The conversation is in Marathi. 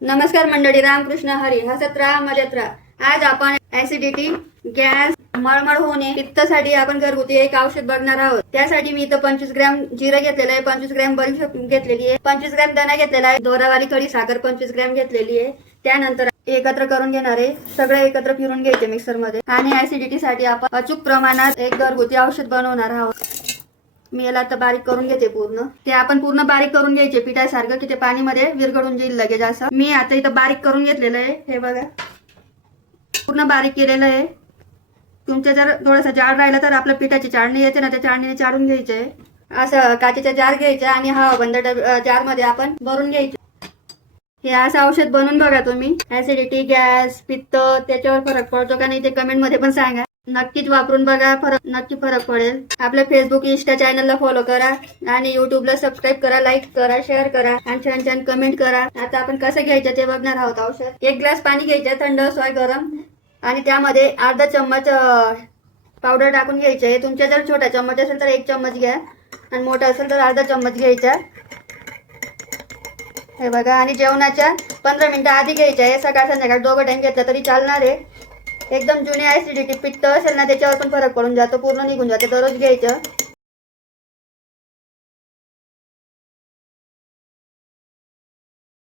नमस्कार मंडळी, रामकृष्ण हरी. हसत राहा, मजेत राहा. आज आपण ऍसिडिटी, गॅस, मळमळ होणे, पित्तासाठी आपण घरगुती एक औषध बघणार आहोत. त्यासाठी मी इथं 25 ग्रॅम जिरं घेतलेलं आहे, 25 ग्रॅम बडीशेप घेतलेली आहे, 25 ग्रॅम धना घेतलेला आहे, दोरावाली खडी साखर 25 ग्रॅम घेतलेली आहे. त्यानंतर एकत्र करून घेणार आहे, सगळे एकत्र फिरून घ्यायचे मिक्सर मध्ये. आणि ऍसिडिटी साठी आपण अचूक प्रमाणात एक घरगुती औषध बनवणार आहोत. मी याला आता बारीक करून घेते पूर्ण. ते आपण पूर्ण बारीक करून घ्यायचे पिठासारखं, की ते पाणीमध्ये विरघळून जाईल लगेच. असं मी आता इथं बारीक करून घेतलेलं आहे. हे बघा, पूर्ण बारीक केलेलं आहे. तुमच्या जर थोडासा जाड राहिला तर आपल्या पिठाची चाळणी येते ना, त्या चाळणीने चाळून घ्यायचे. असं काचेचा जार घ्यायचा आणि हा बंद जार मध्ये आपण भरून घ्यायचे. हे असं औषध बनवून बघा तुम्ही. ऍसिडिटी, गॅस, पित्त त्याच्यावर फरक पडतो का नाही ते कमेंट मध्ये पण सांगा. नक्कीच वापरून बघा, नक्की फरक पडेल. आपल्या फेसबुक, इंस्टा चॅनलला फॉलो करा आणि युट्यूबला सबस्क्राईब करा, लाईक करा, शेअर करा आणि छान छान कमेंट करा. आता आपण कसं घ्यायचं ते बघणार आहोत औषध. 1 ग्लास पाणी घ्यायचं, थंड असो गरम, आणि त्यामध्ये अर्धा चम्मच पावडर टाकून घ्यायचे. तुमच्या जर छोटा चम्मच असेल तर 1 चम्मच घ्या आणि मोठा असेल तर अर्धा चम्मच घ्यायचा. हे बघा, आणि जेवणाच्या 15 मिनिटं आधी घ्यायचं आहे. सकाळ संध्याकाळ दोघं टाइम घेतलं तरी चालणार आहे. एकदम जुने ऍसिडिटी, पित्त असेल ना त्याच्यावर पण फरक पडून जातो, पूर्ण निघून जाते. दररोज घ्यायचं.